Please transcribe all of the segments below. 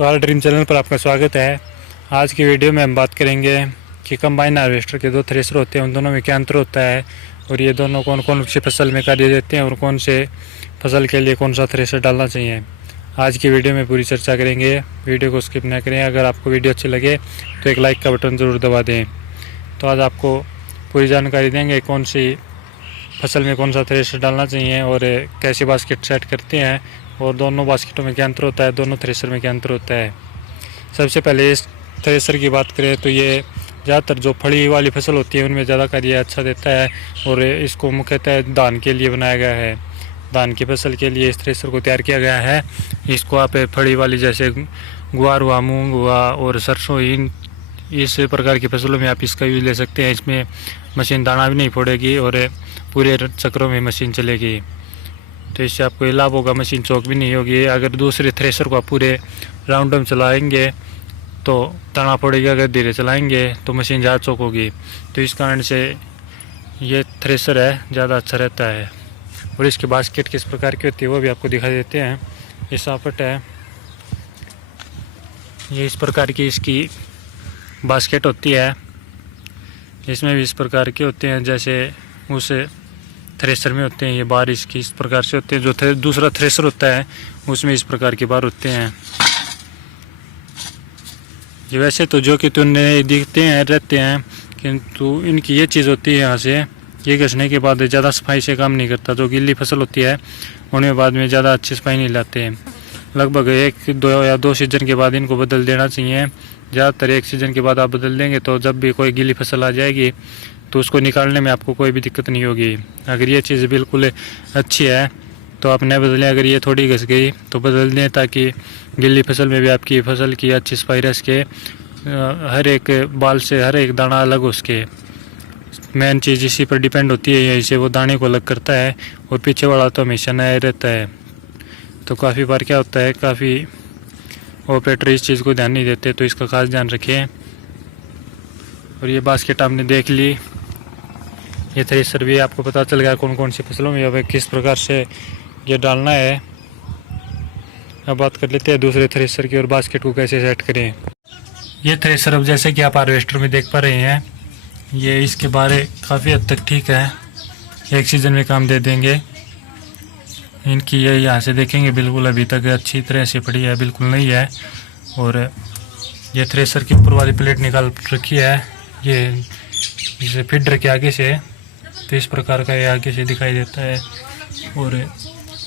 तो her dream channel पर आपका स्वागत है। आज की वीडियो में हम बात करेंगे कि कंबाइन हार्वेस्टर के दो थ्रेशर होते हैं, उन दोनों में क्या अंतर होता है और ये दोनों कौन कौन सी फसल में कार्य देते हैं और कौन से फसल के लिए कौन सा थ्रेशर डालना चाहिए। आज की वीडियो में पूरी चर्चा करेंगे। वीडियो को स्किप न करें। अगर आपको वीडियो अच्छी लगे तो एक लाइक का बटन ज़रूर दबा दें। तो आज आपको पूरी जानकारी देंगे कौन सी फसल में कौन सा थ्रेशर डालना चाहिए और कैसे बास्केट सेट करते हैं और दोनों बास्केटों में क्या अंतर होता है, दोनों थ्रेशर में क्या अंतर होता है। सबसे पहले इस थ्रेशर की बात करें तो ये ज़्यादातर जो फली वाली फसल होती है उनमें ज़्यादा कार्य अच्छा देता है और इसको मुख्यतः धान के लिए बनाया गया है। धान की फसल के लिए इस थ्रेशर को तैयार किया गया है। इसको आप फली वाली जैसे गुआर हुआ, मूंग हुआ और सरसों, इन इस प्रकार की फसलों में आप इसका यूज ले सकते हैं। इसमें मशीन दाना भी नहीं फोड़ेगी और पूरे चक्रों में मशीन चलेगी, तो इससे आपको ये लाभ होगा, मशीन चौक भी नहीं होगी। अगर दूसरे थ्रेशर को आप पूरे राउंड में चलाएंगे तो दाना फोड़ेगी, अगर धीरे चलाएंगे तो मशीन ज़्यादा चौक होगी। तो इस कारण से ये थ्रेशर है ज़्यादा अच्छा रहता है। और इसके बास्केट किस प्रकार की होती है वो भी आपको दिखा देते हैं। ये सापट है, ये इस प्रकार की इसकी बास्केट होती है। इसमें भी इस प्रकार के होते हैं जैसे उस थ्रेशर में होते हैं। ये बार इसकी इस प्रकार से होते हैं। जो दूसरा थ्रेशर होता है उसमें इस प्रकार के बार होते हैं। ये वैसे तो जो कि तुमने दिखते हैं रहते हैं, किंतु इनकी ये चीज़ होती है, यहाँ से ये घसने के बाद ज़्यादा सफाई से काम नहीं करता। जो गीली फसल होती है उनमें बाद में ज़्यादा अच्छी सफाई नहीं लाते हैं। लगभग 1-2 सीजन के बाद इनको बदल देना चाहिए। ज़्यादातर 1 सीजन के बाद आप बदल देंगे तो जब भी कोई गीली फसल आ जाएगी तो उसको निकालने में आपको कोई भी दिक्कत नहीं होगी। अगर ये चीज़ बिल्कुल अच्छी है तो आप न बदलें। अगर ये थोड़ी घस गई तो बदल दें, ताकि गीली फसल में भी आपकी फसल की अच्छी सफाई रह सके। हर एक बाल से हर एक दाना अलग हो सके। मेन चीज़ इसी पर डिपेंड होती है, यहीं से वो दाने को अलग करता है और पीछे वाला तो हमेशा नया रहता है। तो काफ़ी बार क्या होता है, काफ़ी ऑपरेटर इस चीज़ को ध्यान नहीं देते, तो इसका खास ध्यान रखें। और ये बास्केट आपने देख ली, ये थ्रेशर भी आपको पता चल गया कौन कौन सी फसलों में अब किस प्रकार से ये डालना है। अब बात कर लेते हैं दूसरे थ्रेशर की और बास्केट को कैसे सेट करें। ये थ्रेशर अब जैसे कि आप हार्वेस्टर में देख पा रहे हैं, ये इसके बारे काफ़ी हद तक ठीक है, 1 सीजन में काम दे देंगे। इनकी ये यहाँ से देखेंगे बिल्कुल अभी तक अच्छी तरह से पड़ी है, बिल्कुल नहीं है। और ये थ्रेशर की ऊपर वाली प्लेट निकाल रखी है, ये इसे फीडर के आगे से, तो इस प्रकार का ये आगे से दिखाई देता है। और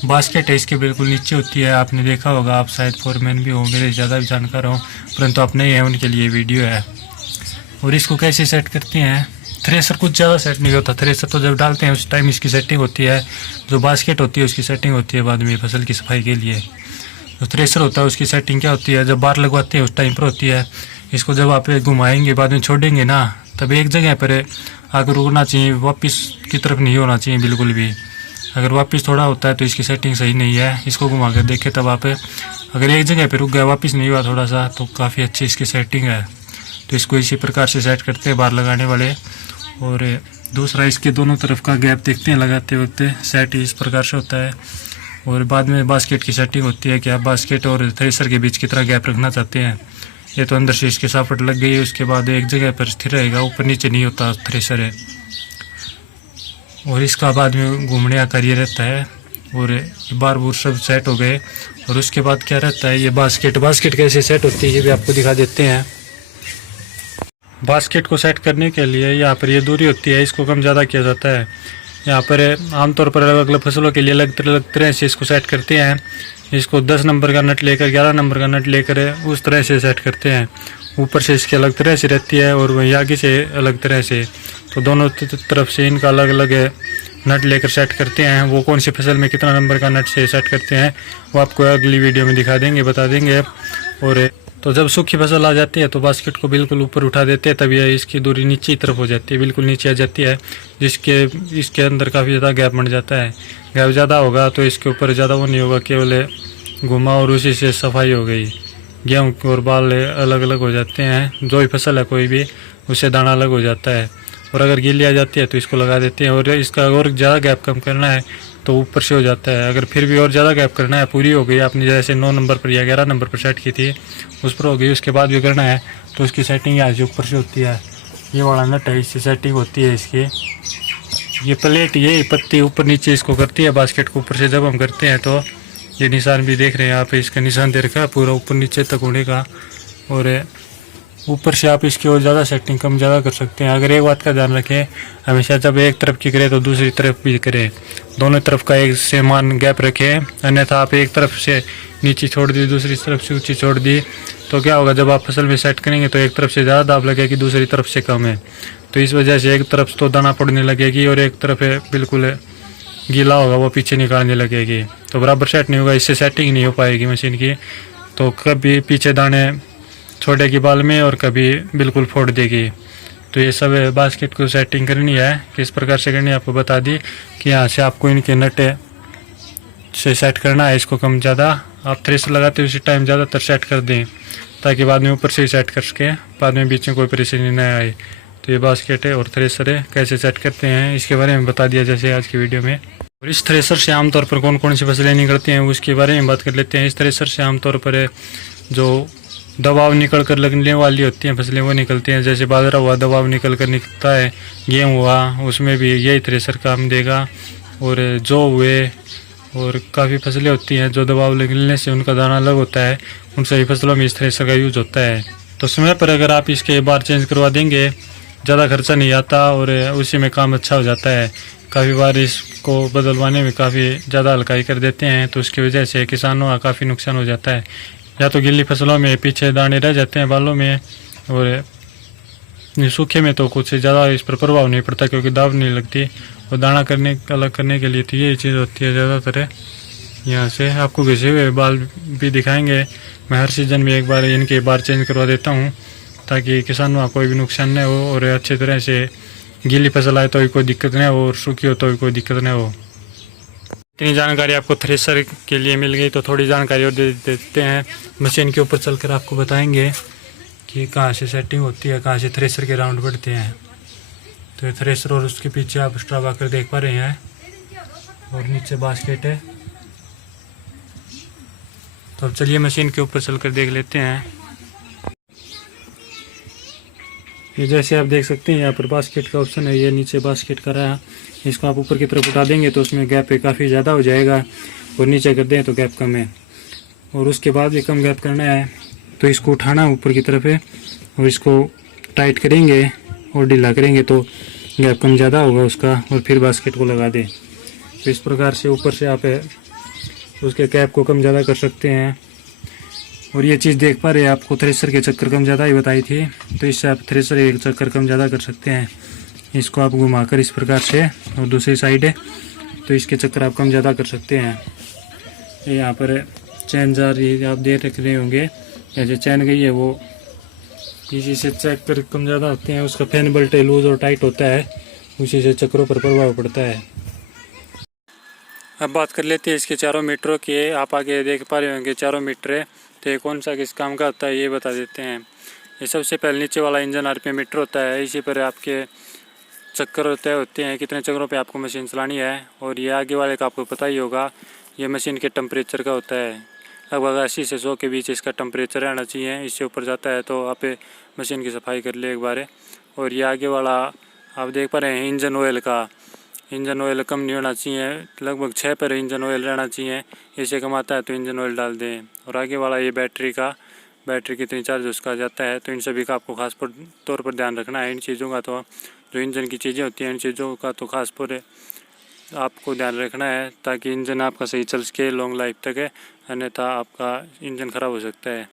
बास्केट है इसके बिल्कुल नीचे होती है। आपने देखा होगा, आप शायद फोरमैन भी हो, मेरे ज़्यादा भी जानकार हो, परंतु आप नहीं है उनके लिए वीडियो है। और इसको कैसे सेट करते हैं, थ्रेशर कुछ ज़्यादा सेट नहीं होता। थ्रेशर तो जब डालते हैं उस टाइम इसकी सेटिंग होती है, जो बास्केट होती है उसकी सेटिंग होती है बाद में फसल की सफाई के लिए। जो थ्रेशर होता है उसकी सेटिंग क्या होती है, जब बार लगवाते हैं उस टाइम पर होती है। इसको जब आप घुमाएंगे बाद में छोड़ेंगे ना, तब एक जगह पर आगे रुकना चाहिए, वापस की तरफ नहीं होना चाहिए बिल्कुल भी। अगर वापस थोड़ा होता है तो इसकी सेटिंग सही नहीं है। इसको घुमा कर देखें, तब आप अगर एक जगह पर रुक गया, वापस नहीं हुआ थोड़ा सा, तो काफ़ी अच्छी इसकी सेटिंग है। तो इसको इसी प्रकार से सेट करते हैं बार लगाने वाले। और दूसरा, इसके दोनों तरफ का गैप देखते हैं लगाते वक्त, सेट इस प्रकार से होता है। और बाद में बास्केट की सेटिंग होती है कि आप बास्केट और थ्रेशर के बीच कितना गैप रखना चाहते हैं। ये तो अंदर से इसके साफट लग गई है, उसके बाद एक जगह पर स्थिर रहेगा, ऊपर नीचे नहीं होता थ्रेशर है। और इसका बाद में घूमने का कार्य रहता है। और बार बूर सब सेट हो गए। और उसके बाद क्या रहता है, ये बास्केट कैसे सेट होती है ये भी आपको दिखा देते हैं। बास्केट को सेट करने के लिए यहाँ पर ये दूरी होती है, इसको कम ज़्यादा किया जाता है। यहाँ पर आमतौर पर अलग अलग फसलों के लिए अलग तरह से इसको सेट करते हैं। इसको 10 नंबर का नट लेकर 11 नंबर का नट लेकर उस तरह से सेट करते हैं। ऊपर से इसकी अलग तरह से रहती है और वहीं आगे से अलग तरह से, तो दोनों तरफ से इनका अलग अलग नट लेकर सेट करते हैं। वो कौन सी फसल में कितना नंबर का नट से सेट करते हैं वो आपको अगली वीडियो में दिखा देंगे, बता देंगे। और तो जब सूखी फसल आ जाती है तो बास्केट को बिल्कुल ऊपर उठा देते हैं, तब ये इसकी दूरी नीचे की तरफ हो जाती है, बिल्कुल नीचे आ जाती है, जिसके इसके अंदर काफ़ी ज़्यादा गैप बन जाता है। गैप ज़्यादा होगा तो इसके ऊपर ज़्यादा वो नहीं होगा, केवल घुमा और उसी से सफाई हो गई। गेहूँ और बाल अलग अलग हो जाते हैं, जो भी फसल है कोई भी, उससे दाना अलग हो जाता है। और अगर गीली आ जाती है तो इसको लगा देते हैं। और इसका और ज़्यादा गैप कम करना है तो ऊपर से हो जाता है। अगर फिर भी और ज़्यादा गैप करना है, पूरी हो गई आपने जैसे 9 नंबर पर या 11 नंबर पर सेट की थी उस पर हो गई, उसके बाद भी करना है तो उसकी सेटिंग यहाँ से ऊपर से होती है। ये वाला नट है, इससे सेटिंग होती है इसकी। ये प्लेट ये पत्ती ऊपर नीचे इसको करती है बास्केट को ऊपर से। जब हम करते हैं तो ये निशान भी देख रहे हैं यहाँ पे, इसका निशान दे रखा है पूरा ऊपर नीचे तक होने का। और ऊपर से आप इसकी और ज़्यादा सेटिंग कम ज़्यादा कर सकते हैं। अगर एक बात का ध्यान रखें, हमेशा जब एक तरफ की करें तो दूसरी तरफ भी करें, दोनों तरफ का एक समान गैप रखें। अन्यथा आप एक तरफ से नीचे छोड़ दी, दूसरी तरफ से ऊंची छोड़ दी तो क्या होगा, जब आप फसल में सेट करेंगे तो एक तरफ से ज़्यादा दाब लगेगी, दूसरी तरफ से कम है। तो इस वजह से एक तरफ तो दाना पड़ने लगेगी और एक तरफ बिल्कुल गीला होगा वो पीछे निकालने लगेगी, तो बराबर सेट नहीं होगा, इससे सेटिंग नहीं हो पाएगी मशीन की। तो कभी पीछे दाने छोड़ेगी बाल में और कभी बिल्कुल फोड़ देगी। तो ये सब बास्केट को सेटिंग करनी है, किस प्रकार से करनी है आपको बता दी कि यहाँ से आपको इनके नटे से सेट करना है। इसको कम ज़्यादा आप थ्रेसर लगाते हो उसी टाइम ज़्यादातर सेट कर दें ताकि बाद में ऊपर से ही सेट कर सके, बाद में बीच में कोई परेशानी न आए। तो ये बास्केट है और थ्रेसर है, कैसे सेट करते हैं इसके बारे में बता दिया जैसे आज की वीडियो में। और इस थ्रेसर से आमतौर पर कौन कौन सी फसलें निकलती हैं उसके बारे में बात कर लेते हैं। इस थ्रेसर से आमतौर पर जो दबाव निकल कर लगने वाली होती हैं फसलें वो निकलती हैं। जैसे बाजरा हुआ दबाव निकल कर निकलता है, गेहूँ हुआ उसमें भी यही थ्रेसर काम देगा। और जौ हुए और काफ़ी फसलें होती हैं जो दबाव निकलने से उनका दाना अलग होता है, उन सभी फसलों में इस थ्रेसर का यूज होता है। तो समय पर अगर आप इसके बार चेंज करवा देंगे ज़्यादा खर्चा नहीं आता और उसी में काम अच्छा हो जाता है। काफ़ी बार इसको बदलवाने में काफ़ी ज़्यादा हल्काई कर देते हैं तो उसकी वजह से किसानों का काफ़ी नुकसान हो जाता है। या तो गिल्ली फसलों में पीछे दाने रह जाते हैं बालों में, और सूखे में तो कुछ ज़्यादा इस पर प्रभाव नहीं पड़ता क्योंकि दाब नहीं लगती। और दाना करने अलग करने के लिए तो यही चीज़ होती है ज़्यादातर। यहाँ से आपको घिसे हुए बाल भी दिखाएंगे। मैं हर सीज़न में एक बार इनके बार चेंज करवा देता हूँ ताकि किसानों का कोई भी नुकसान न हो और अच्छी तरह से गीली फसल आए तो भी कोई दिक्कत नहीं हो और सूखी हो तो भी कोई दिक्कत नहीं हो। इतनी जानकारी आपको थ्रेसर के लिए मिल गई तो थोड़ी जानकारी और दे देते हैं। मशीन के ऊपर चलकर आपको बताएंगे कि कहाँ से सेटिंग होती है, कहाँ से थ्रेसर के राउंड बढ़ते हैं। तो थ्रेसर और उसके पीछे आप स्ट्रॉ आकर देख पा रहे हैं और नीचे बास्केट है। तो अब चलिए मशीन के ऊपर चलकर देख लेते हैं। ये जैसे आप देख सकते हैं यहाँ पर बास्केट का ऑप्शन है, ये नीचे बास्केट का रहा, इसको आप ऊपर की तरफ उठा देंगे तो उसमें गैप काफ़ी ज़्यादा हो जाएगा और नीचे कर दें तो गैप कम है। और उसके बाद भी कम गैप करना है तो इसको उठाना ऊपर की तरफ है और इसको टाइट करेंगे और ढीला करेंगे तो गैप कम ज़्यादा होगा उसका, और फिर बास्केट को लगा दें। तो इस प्रकार से ऊपर से आप उसके कैप को कम ज़्यादा कर सकते हैं। और ये चीज़ देख पा रहे हैं, आपको थ्रेसर के चक्कर कम ज़्यादा ही बताई थी, तो इससे आप थ्रेसर के चक्कर कम ज़्यादा कर सकते हैं। इसको आप घुमाकर इस प्रकार से, और दूसरी साइड है तो इसके चक्कर आप कम ज़्यादा कर सकते हैं। यहाँ पर चैन जा रही है, आप देख रख रहे होंगे जैसे चैन गई है वो इसी से चक्कर कम ज़्यादा होते हैं। उसका फैन बेल्ट लूज और टाइट होता है, उसी से चक्करों पर प्रभाव पड़ता है। अब बात कर लेते हैं इसके चारों मीटरों की। आप आगे देख पा रहे होंगे चारों मीटर है, तो ये कौन सा किस काम का होता है ये बता देते हैं। ये सबसे पहले नीचे वाला इंजन आरपीएम मीटर होता है, इसी पर आपके चक्कर तय होते हैं कितने चक्करों पे आपको मशीन चलानी है। और ये आगे वाले का आपको पता ही होगा, ये मशीन के टेम्परेचर का होता है, लगभग 80 से 100 के बीच इसका टेम्परेचर रहना चाहिए। इससे ऊपर जाता है तो आप मशीन की सफाई कर ले एक बार। और ये आगे वाला आप देख पा रहे हैं इंजन ऑयल का, इंजन ऑयल कम नहीं होना चाहिए, लगभग 6 पर इंजन ऑयल रहना चाहिए। इससे कम आता है तो इंजन ऑयल डाल दें। और आगे वाला ये बैटरी कितनी चार्ज उसका जाता है, तो इन सभी का आपको खास तौर पर ध्यान रखना है। इन चीज़ों का तो जो इंजन की चीज़ें होती हैं इन चीज़ों का तो खास पर आपको ध्यान रखना है ताकि इंजन आपका सही चल सके लॉन्ग लाइफ तक है, अन्यथा आपका इंजन ख़राब हो सकता है।